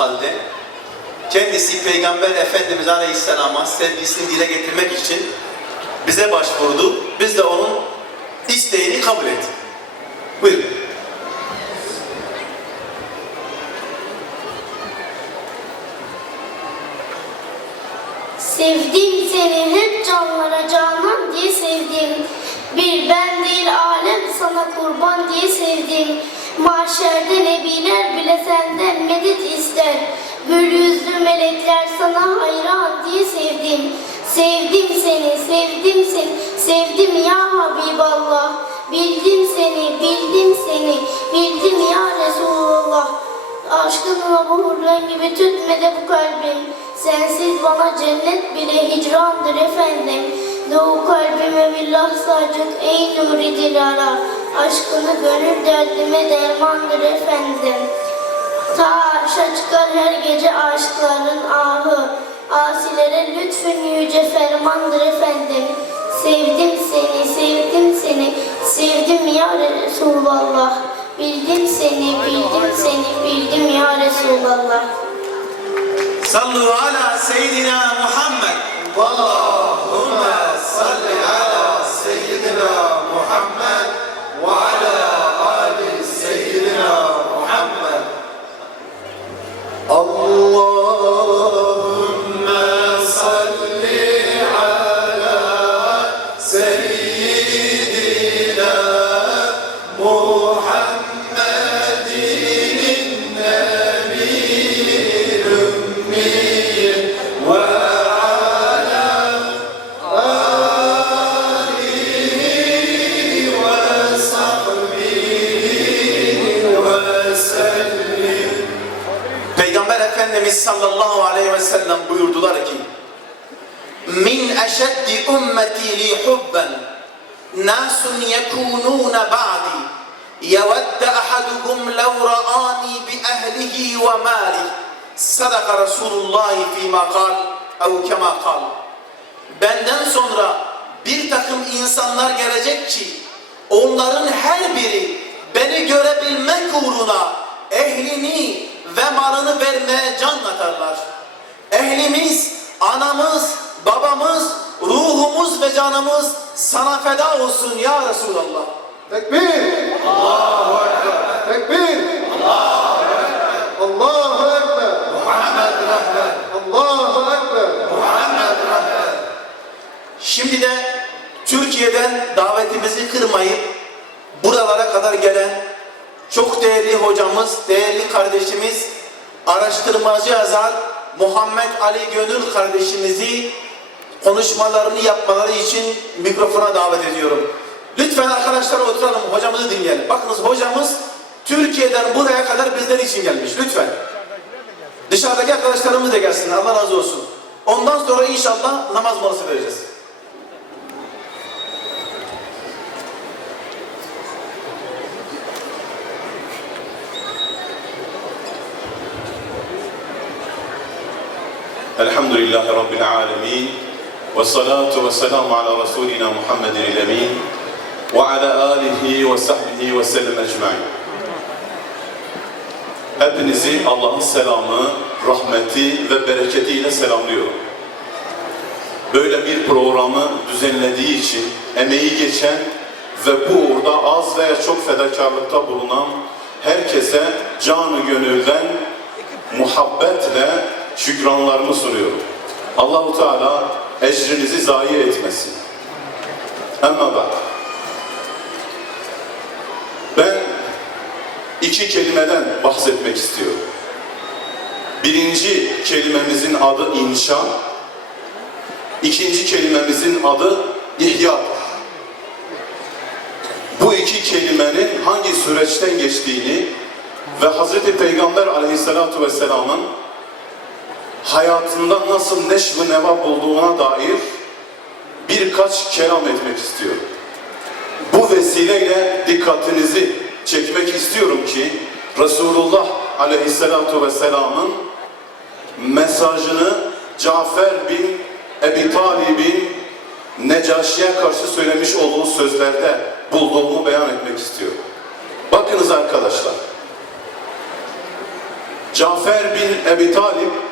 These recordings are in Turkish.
halde kendisi Peygamber Efendimiz Aleyhisselam'a sevgisini dile getirmek için bize başvurdu. Biz de onun isteğini kabul ettik. Buyurun. Sevdim seni hep canlara canan diye sevdim. Bir ben değil alem sana kurban diye sevdim. Mahşerde nebiler bile senden medet ister. Gül yüzlü melekler sana hayran diye sevdim. Sevdim seni, sevdim seni, sevdim ya Habiballah. Bildim seni, bildim seni, bildim ya Resulullah. Aşkınla buhurlan gibi tütmede bu kalbim. Sensiz bana cennet bile hicrandır efendim. Doğu kalbime billah sacık ey nuri dilara. Aşkını gönül derdime dermandır efendim. Ta arşa çıkar her gece aşkların ahı. Asilere lütfün yüce fermandır efendim. Sevdim seni, sevdim seni, sevdim ya Resulallah. Bildim seni, bildim seni, bildim ya Resulallah. Sallu ala seyyidina Muhammed. Allahümme Efendimiz sallallahu aleyhi ve sellem buyurdular ki min eşeddi ümmeti li hubben nasun yekununa ba'di yevedde ahaduhum lev ra'ani bi ehlihi ve mali sadaka Resulullah fîmâ kal ev kemâ kal. Benden sonra bir takım insanlar gelecek ki onların her biri beni görebilmek uğruna ehlini ve malını vermeye can anamız, babamız, ruhumuz ve canımız sana feda olsun ya Resulallah. Tekbir! Allahu Ekber! Tekbir! Allahu Ekber! Allahu Ekber! Muhammed Rahmet! Allahu Ekber! Şimdi de Türkiye'den davetimizi kırmayıp buralara kadar gelen çok değerli hocamız, değerli kardeşimiz, araştırmacı yazar Muhammed Ali Gönül kardeşimizi konuşmalarını yapmaları için mikrofona davet ediyorum. Lütfen arkadaşlar oturalım, hocamızı dinleyelim. Bakınız hocamız Türkiye'den buraya kadar bizler için gelmiş. Lütfen. Dışarıdaki arkadaşlarımız da gelsin. Allah razı olsun. Ondan sonra inşallah namaz molası vereceğiz. Elhamdülillahi Rabbil alemin. Ve salatu ve selamu ala Resulina Muhammedin el-Emin. Ve ala alihi ve sahbihi ve sellem ecmain. Hepinizi Allah'ın selamı, rahmeti ve bereketiyle selamlıyorum. Böyle bir programı düzenlediği için emeği geçen ve bu uğurda az veya çok fedakarlıkta bulunan herkese canı gönülden muhabbetle şükranlarımı sunuyorum. Allahu Teala ecrinizi zayi etmesin. Ama bak, ben iki kelimeden bahsetmek istiyorum. Birinci kelimemizin adı inşa, ikinci kelimemizin adı ihya. Bu iki kelimenin hangi süreçten geçtiğini ve Hazreti Peygamber aleyhissalatu vesselamın hayatında nasıl neşv neva bulduğuna dair birkaç kelam etmek istiyorum. Bu vesileyle dikkatinizi çekmek istiyorum ki Resulullah aleyhissalatu vesselamın mesajını Cafer bin Ebi Talib'in Necaşi'ye karşı söylemiş olduğu sözlerde bulduğumu beyan etmek istiyorum. Bakınız arkadaşlar. Cafer bin Ebi Talip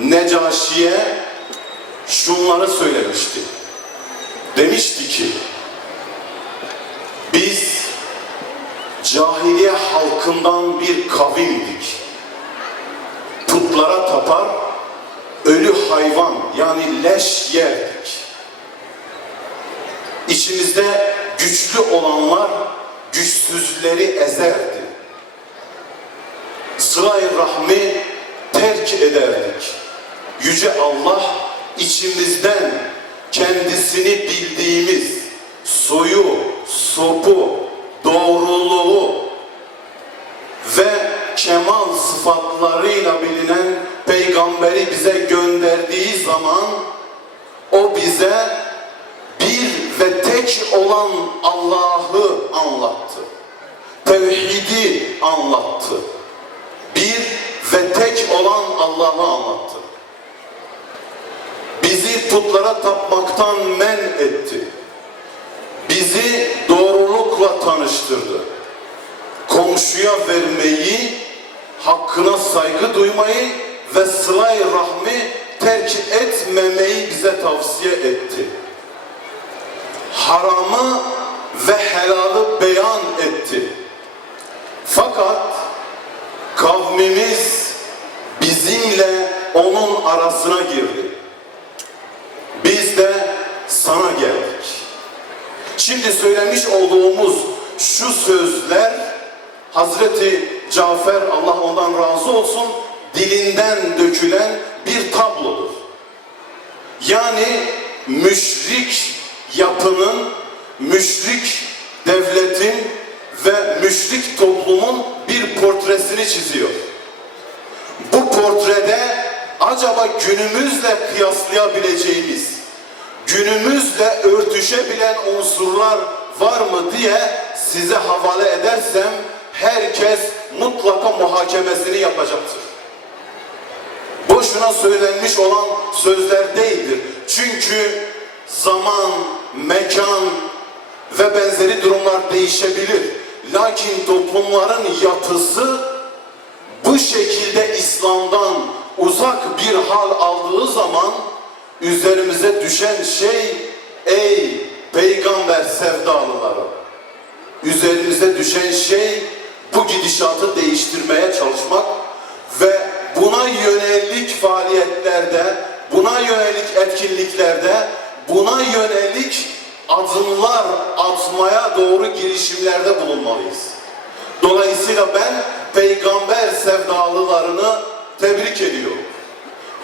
Necaşi'ye şunları söylemişti. Demişti ki biz cahiliye halkından bir kavimdik. Putlara tapar, ölü hayvan yani leş yerdik. İçimizde güçlü olanlar güçsüzleri ezerdi. Sıla-i rahmi terk ederdik. Yüce Allah içimizden kendisini bildiğimiz soyu, sopu, doğruluğu ve kemal sıfatlarıyla bilinen peygamberi bize gönderdiği zaman o bize bir ve tek olan Allah'ı anlattı. Tevhidi anlattı. Bir ve tek olan Allah'ı anlattı. Bizi putlara tapmaktan men etti. Bizi doğrulukla tanıştırdı. Komşuya vermeyi, hakkına saygı duymayı ve sıla-i rahmi terk etmemeyi bize tavsiye etti haramı ve helalı beyan etti. Fakat kavmimiz bizimle onun arasına girdi. De sana geldik. Şimdi söylemiş olduğumuz şu sözler Hazreti Cafer Allah ondan razı olsun dilinden dökülen bir tablodur. Yani müşrik yapının, müşrik devletin ve müşrik toplumun bir portresini çiziyor. Bu portrede acaba günümüzle kıyaslayabileceğimiz, günümüzle örtüşebilen unsurlar var mı diye size havale edersem herkes mutlaka muhakemesini yapacaktır boşuna söylenmiş olan sözler değildir. Çünkü zaman, mekan ve benzeri durumlar değişebilir. Lakin toplumların yapısı bu şekilde İslam'dan uzak bir hal aldığı zaman üzerimize düşen şey ey peygamber sevdalıları üzerimize düşen şey bu gidişatı değiştirmeye çalışmak ve buna yönelik faaliyetlerde, buna yönelik etkinliklerde, buna yönelik adımlar atmaya doğru girişimlerde bulunmalıyız. Dolayısıyla ben peygamber sevdalılarını tebrik ediyorum.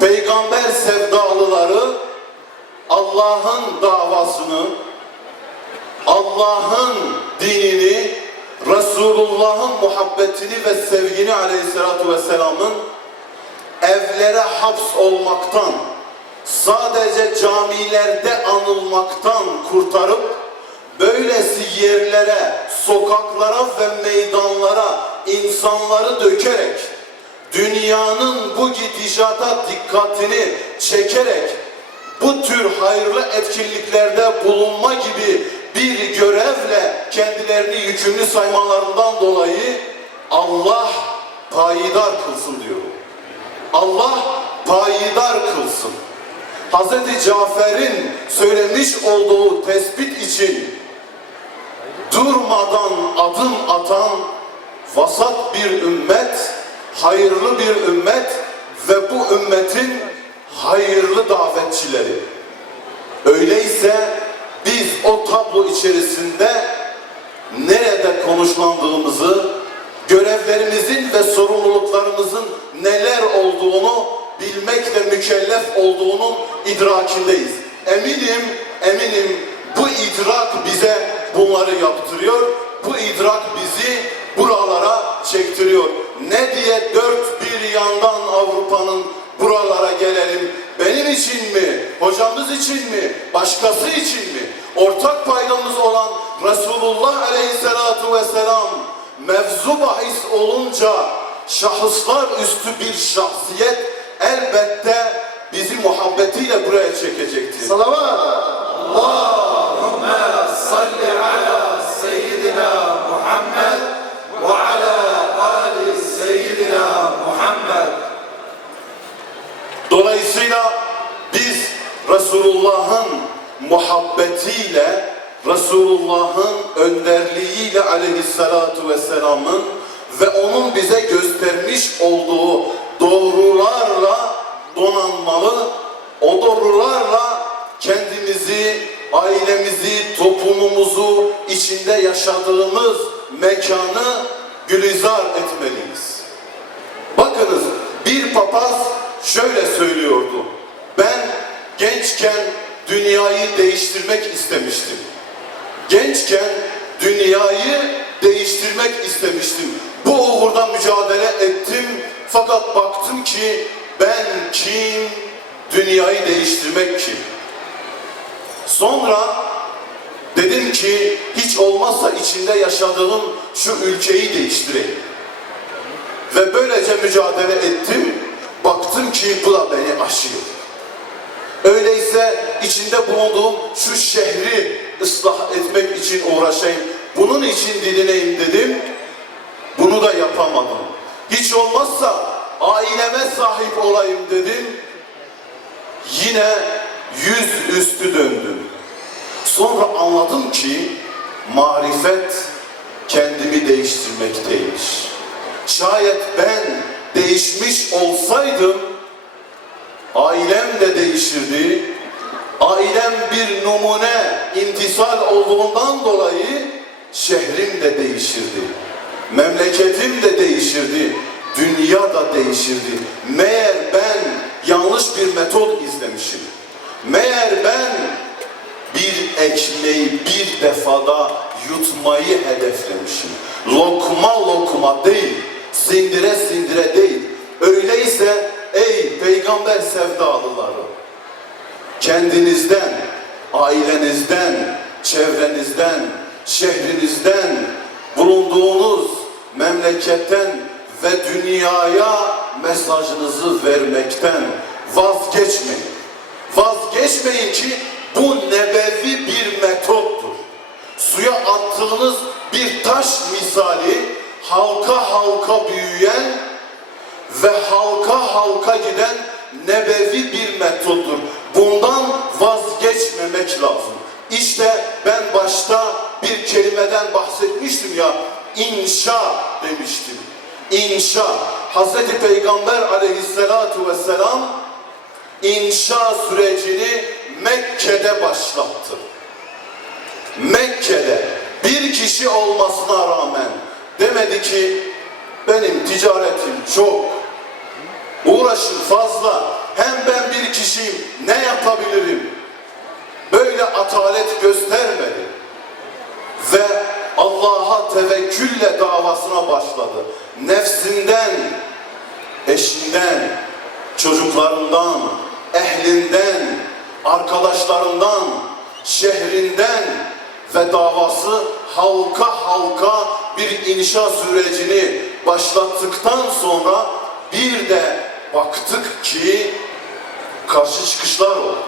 Peygamber sevdalıları Allah'ın davasını, Allah'ın dinini, Resulullah'ın muhabbetini ve sevgini aleyhissalatu vesselamın evlere haps olmaktan, sadece camilerde anılmaktan kurtarıp, böylesi yerlere, sokaklara ve meydanlara insanları dökerek, dünyanın bu gidişata dikkatini çekerek, bu tür hayırlı etkinliklerde bulunma gibi bir görevle kendilerini yükümlü saymalarından dolayı Allah payidar kılsın diyorum. Allah payidar kılsın. Hz. Cafer'in söylemiş olduğu tespit için durmadan adım atan vasat bir ümmet, hayırlı bir ümmet ve bu ümmetin hayırlı davetçileri. Öyleyse biz o tablo içerisinde nerede konuşlandığımızı, görevlerimizin ve sorumluluklarımızın neler olduğunu bilmekle mükellef olduğunun idrakindeyiz. Eminim, eminim bu idrak bize bunları yaptırıyor. Bu idrak bizi buralara çektiriyor ne diye dört bir yandan Avrupa'nın buralara gelelim benim için mi, hocamız için mi, başkası için mi? Ortak paydamız olan Resulullah Aleyhisselatu Vesselam mevzu bahis olunca şahıslar üstü bir şahsiyet elbette bizi muhabbetiyle buraya çekecektir. Salavat! Allahümme salli ala muhabbetiyle Resulullah'ın önderliğiyle aleyhissalatu vesselamın ve onun bize göstermiş olduğu doğrularla donanmalı, o doğrularla kendimizi, ailemizi, toplumumuzu, içinde yaşadığımız mekanı gülizar etmeliyiz. Bakınız bir papaz şöyle söylüyordu. Ben gençken dünyayı değiştirmek istemiştim. Gençken dünyayı değiştirmek istemiştim. Bu uğurda mücadele ettim. Fakat baktım ki ben kim, dünyayı değiştirmek kim? Sonra dedim ki hiç olmazsa içinde yaşadığım şu ülkeyi değiştireyim. Ve böylece mücadele ettim. Baktım ki bu da beni aşıyor. Öyleyse içinde bulunduğum şu şehri ıslah etmek için uğraşayım. Bunun için dilineyim dedim. Bunu da yapamadım. Hiç olmazsa aileme sahip olayım dedim. Yine yüz üstü döndüm. Sonra anladım ki marifet kendimi değiştirmekteymiş. Şayet ben değişmiş olsaydım ailem de değişirdi. Ailem bir numune intisal olduğundan dolayı şehrim de değişirdi. Memleketim de değişirdi. Dünya da değişirdi. Meğer ben yanlış bir metot izlemişim. Meğer ben bir ekmeği bir defada yutmayı hedeflemişim. Lokma lokma değil, sindire sindire değil. Öyleyse ey peygamber sevdalıları, kendinizden, ailenizden, çevrenizden, şehrinizden, bulunduğunuz memleketten ve dünyaya mesajınızı vermekten vazgeçmeyin. Vazgeçmeyin ki bu nebevi bir metottur. Suya attığınız bir taş misali halka halka büyüyen ve halka halka giden nebevi bir metottur. Bundan vazgeçmemek lazım. İşte ben başta bir kelimeden bahsetmiştim ya, inşa demiştim. İnşa. Hazreti Peygamber aleyhissalatu vesselam inşa sürecini Mekke'de başlattı. Mekke'de bir kişi olmasına rağmen demedi ki benim ticaretim çok, uğraşım fazla, hem ben bir kişiyim ne yapabilirim? Böyle atalet göstermedi. Ve Allah'a tevekkülle davasına başladı. Nefsinden, eşinden, çocuklarından, ehlinden, arkadaşlarından, şehrinden ve davası halka halka bir inşa sürecini başlattıktan sonra bir de baktık ki karşı çıkışlar oldu.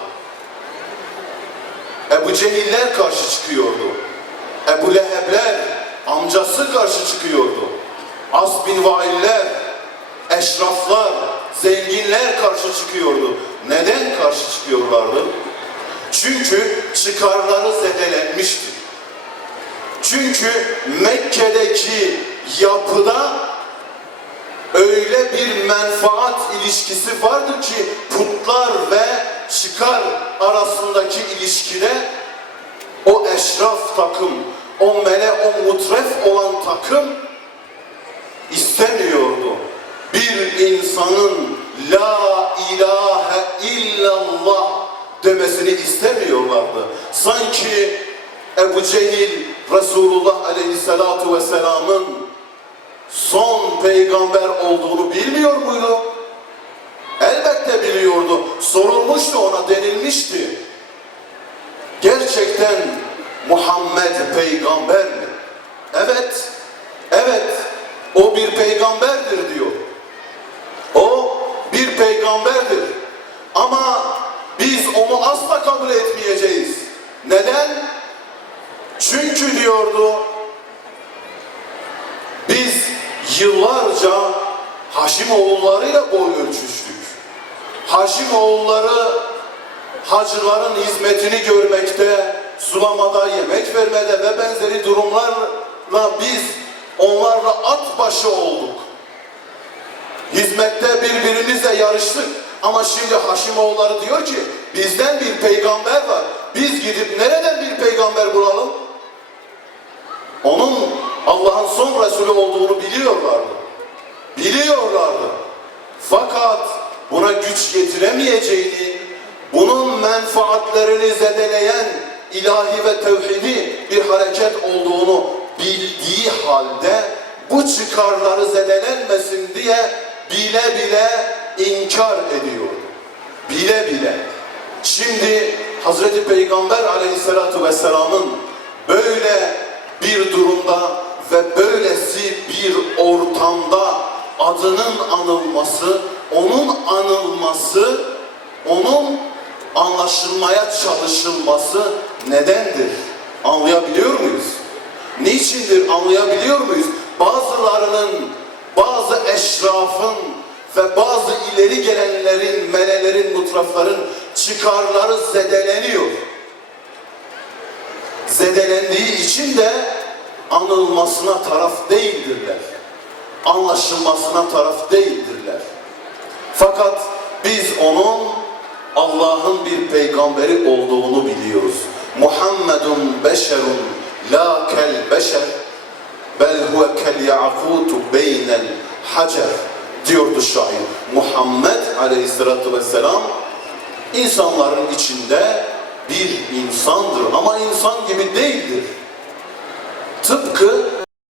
Ebu Cehiller karşı çıkıyordu. Ebu Lehebler amcası karşı çıkıyordu. As bin Vailler, eşraflar, zenginler karşı çıkıyordu. Neden karşı çıkıyorlardı? Çünkü çıkarları zedelenmişti. Çünkü Mekke'deki yapıda öyle bir menfaat ilişkisi vardır ki putlar ve çıkar arasındaki ilişkide o eşraf takım, o mele, o mutref olan takım istemiyordu. Bir insanın la ilahe illallah demesini istemiyorlardı. Sanki Ebu Cehil Resulullah Aleyhisselatu Vesselam'ın son peygamber olduğunu bilmiyor muydu? Elbette biliyordu. Sorulmuştu ona denilmişti. Gerçekten Muhammed peygamber mi? Evet. Evet. O bir peygamberdir diyor. O bir peygamberdir. Ama biz onu asla kabul etmeyeceğiz. Neden? Çünkü diyordu biz yıllarca Haşim oğullarıyla boy ölçüştük. Haşim oğulları hacıların hizmetini görmekte, sulamada, yemek vermede ve benzeri durumlarla biz onlarla at başı olduk. Hizmette birbirimizle yarıştık. Ama şimdi Haşimoğulları diyor ki bizden bir peygamber var. Biz gidip nereden bir peygamber bulalım? Onun Allah'ın son Resulü olduğunu biliyorlardı. Biliyorlardı. Fakat buna güç getiremeyeceğini, bunun menfaatlerini zedeleyen ilahi ve tevhidi bir hareket olduğunu bildiği halde bu çıkarları zedelenmesin diye bile bile inkar ediyor. Bile bile. Şimdi Hazreti Peygamber aleyhissalatu vesselamın böyle bir durumda ve böylesi bir ortamda adının anılması, onun anılması, onun anlaşılmaya çalışılması nedendir? Anlayabiliyor muyuz? Niçindir anlayabiliyor muyuz? Bazılarının, bazı eşrafın ve bazı ileri gelenlerin, melelerin, mutrafların çıkarları zedeleniyor. Zedelendiği için de anılmasına taraf değildirler. Anlaşılmasına taraf değildirler. Fakat biz onun Allah'ın bir peygamberi olduğunu biliyoruz. Muhammedun beşerun la kel beşer bel huve kel ya'kutu beynel hacer diyordu şair. Muhammed aleyhissalatu vesselam insanların içinde bir insandır ama insan gibi değildir. Tıpkı